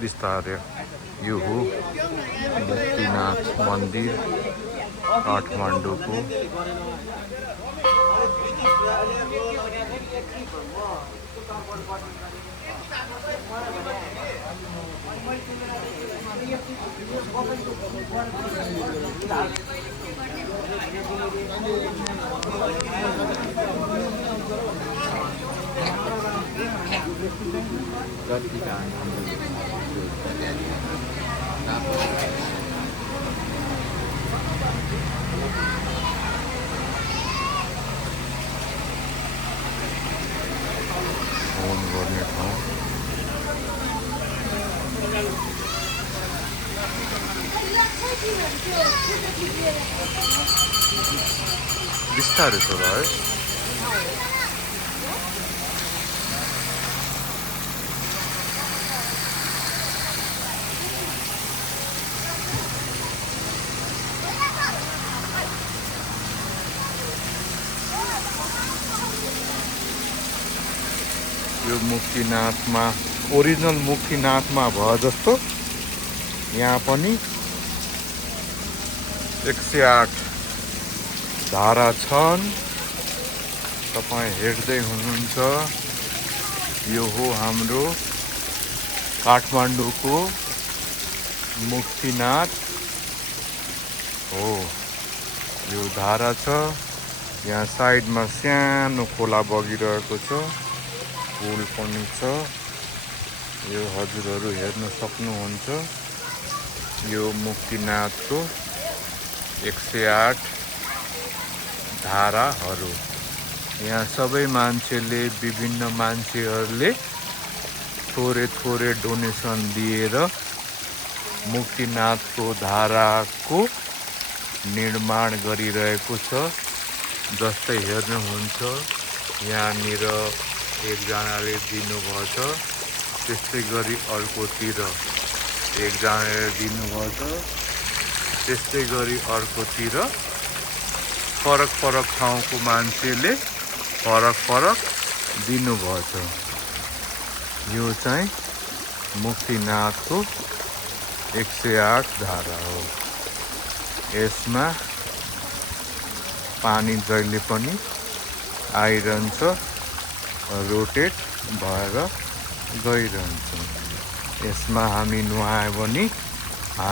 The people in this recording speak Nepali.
बिस्तारै यो हो मुक्तिनाथ मन्दिर काठमाडौँको। फोन गर्ने ठाउँ। बिस्तारै छोरा है। यो मुक्तिनाथमा ओरिजिनल मुक्तिनाथमा भयो जस्तो यहाँ पनि 108 धारा छन्। तपाईं हेर्दै हुनुहुन्छ यो हो हाम्रो काठमाडौँको मुक्तिनाथ हो। यो धारा छ, यहाँ साइडमा सानो खोला बगिरहेको छ, पुल पनि छ। यो हजुरहरू हेर्न सक्नुहुन्छ यो मुक्तिनाथको 108 धाराहरू। यहाँ सबै मान्छेले विभिन्न मान्छेहरूले थोरै थोरै डोनेसन दिएर मुक्तिनाथको धाराको निर्माण गरिरहेको छ। जस्तै हेर्नुहुन्छ यहाँनिर एकजनाले दिनुभएको छ, त्यस्तै गरी अर्कोतिर एकजनाले दिनुभएको छ, त्यस्तै गरी अर्कोतिर फरक फरक ठाउँको मान्छेले फरक फरक दिनुभएको छ। यो चाहिँ मुक्तिनाथको 108 धारा हो। यसमा पानी जहिले पनि आइरहन्छ, रोटेट भएर गइरहन्छ। यसमा हामी नुहायो भने